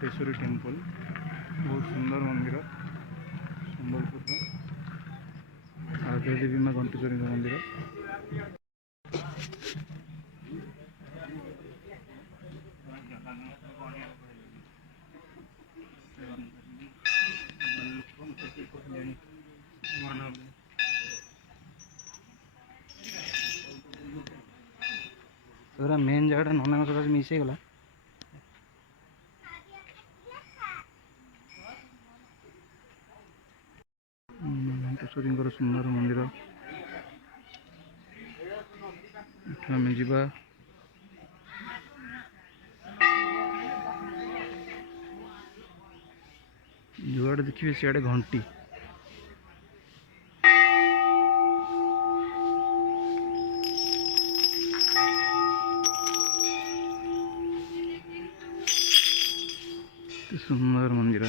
Ghanteshwari temple बहुत सुंदर मंदिर संबलपुर आराध्य देवी माँ घंटेश्वरी मंदिर। मेन जगह नना सहित मिस गला। घंटेश्वरी सुंदर मंदिर आम जा जुआड़े देखिए सियाड़े घंटी। सुंदर मंदिर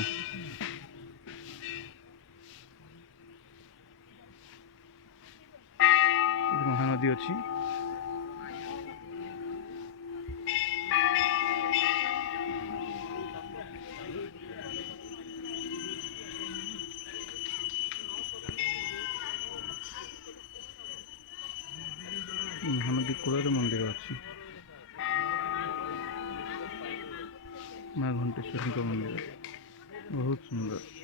महानदी अच्छी। महानदी कूल मंदिर अच्छी माँ घंटेश्वरी मंदिर बहुत सुंदर।